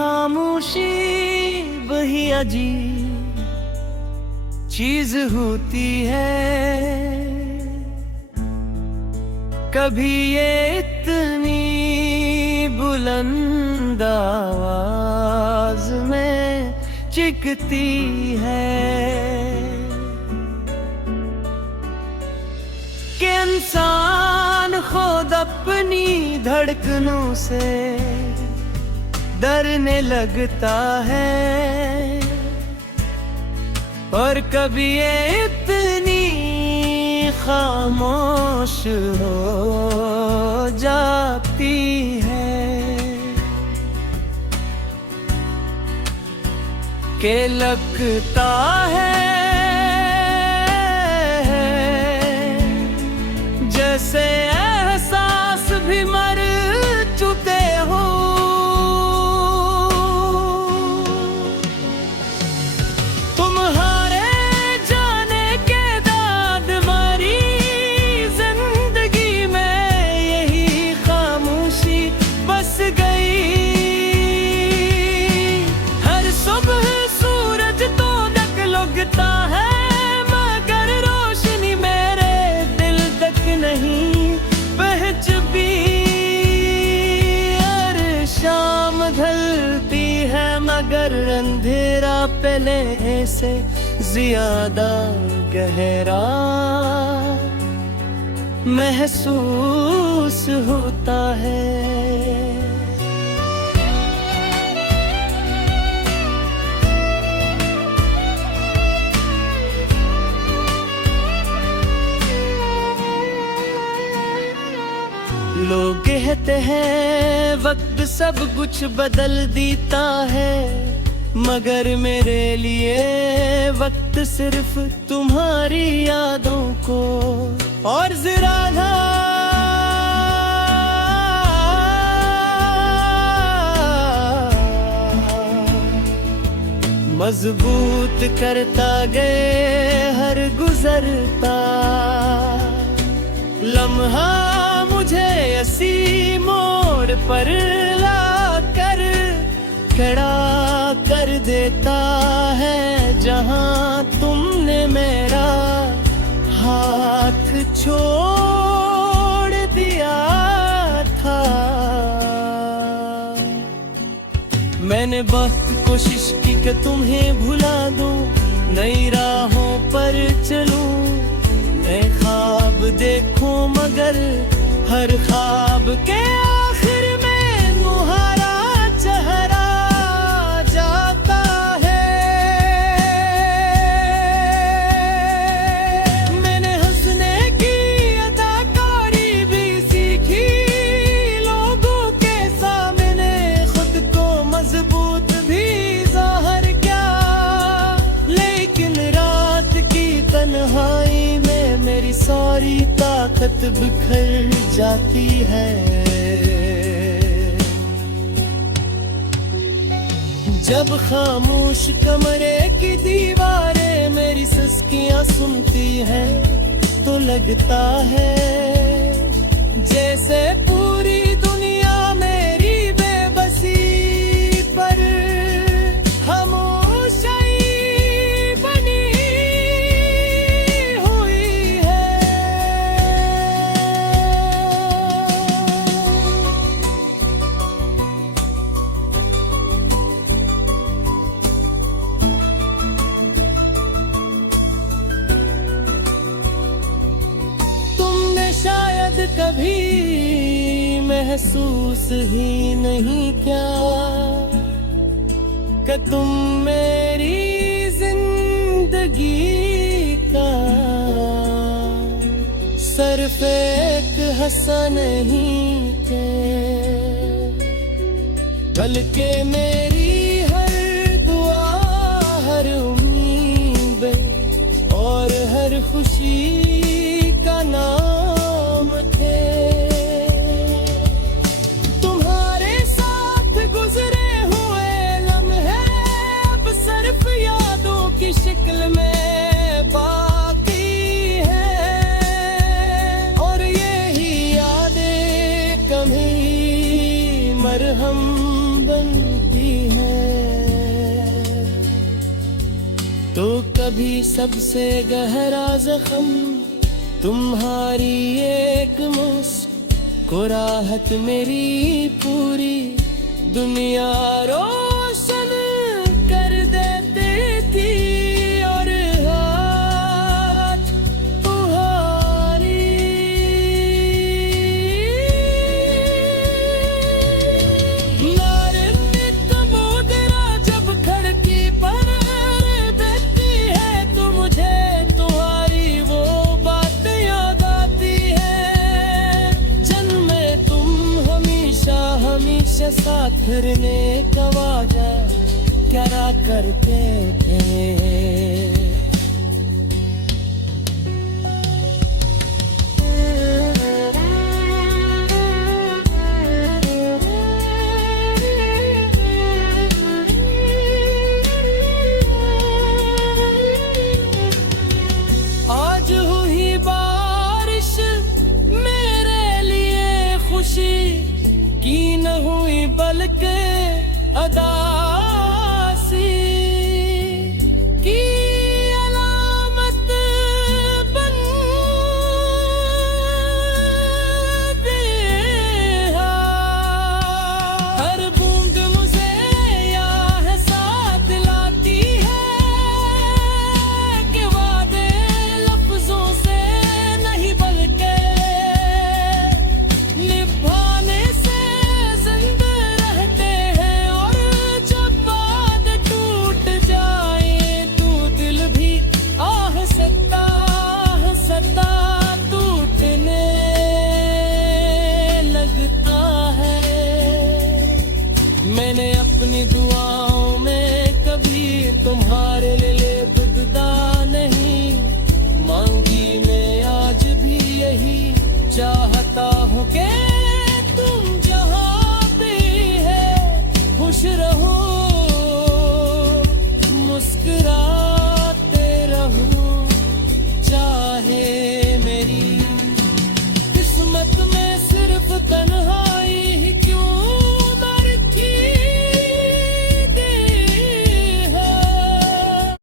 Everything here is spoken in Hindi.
खामोशी वही अजीब चीज होती है। कभी ये इतनी बुलंद आवाज में चिखती है कि इंसान खुद अपनी धड़कनों से डरने लगता है। और कभी ये इतनी खामोश हो जाती है कि लगता है जैसे एहसास भी मर चुके हो। तुम्हारे जाने के बाद हमारी जिंदगी में यही खामोशी बस गई। हर सुबह सूरज तो डगमगाता है मगर रोशनी मेरे दिल तक नहीं पहुंचती। हर शाम ढलती है मगर अंधेरा पहले से ज्यादा गहरा महसूस होता है। लोग कहते हैं वक्त सब कुछ बदल देता है मगर मेरे लिए वक्त सिर्फ तुम्हारी यादों को और ज़रा मजबूत करता गए हर गुजरता लम्हा। मुझे ऐसी मोड़ पर लाकर खड़ा कर देता है जहां तुमने मेरा हाथ छोड़ दिया था। मैंने बहुत कोशिश की कि तुम्हें भुला दूं, नई राहों पर चलूं, नए ख्वाब देखूं मगर हर ख्वाब के आखिर में तुम्हारा चेहरा जाता है। मैंने हंसने की अदाकारी भी सीखी लोगों के सामने, खुद को मजबूत भी ज़ाहिर किया। लेकिन रात की तन्हाई में मेरी सारी ताकत बिखर जाती है। जब खामोश कमरे की दीवारें मेरी सिसकियां सुनती हैं तो लगता है जैसे पूरी दुनिया मेरी बेबसी पर कभी महसूस ही नहीं क्या कि तुम मेरी जिंदगी का सिर्फ एक हिस्सा नहीं थे, बल्कि मेरी हर दुआ, हर उम्मीद और हर खुशी का नाम थे। तुम्हारे साथ गुजरे हुए लम्हे अब सिर्फ यादों की शक्ल में बाकी है, और यही यादें कभी मरहम बनती है। तो कभी सबसे गहरा जख्म तुम्हारी एक मुस्कुराहट राहत मेरी पूरी दुनिया रोशन कर देती थी। और हाथ तुम्हारी नारे में तमोदरा जब खड़की पर देती है तो मुझे तुम्हारी वो बात याद आती है। जन्मे तुम हमेशा हमेशा साथ रहने का वादा क्या करते थे। आज हुई बारिश मेरे लिए खुशी की न हुई बल्कि अदासी की अलामत बन गई। हर बूंद मुझे याह साथ दिलाती है कि वादे लफ्जों से नहीं बल्कि निभाने से जिंदा रहते हैं। और जब वादे टूट जाए तो दिल भी आहस्ता आहस्ता टूटने लगता है। मैंने अपनी दुआओं में कभी तुम्हारे लिए बददुआ नहीं मांगी। मैं आज भी यही चाहता हूँ कि तुम जहाँ भी है खुश रहो मुस्कुरा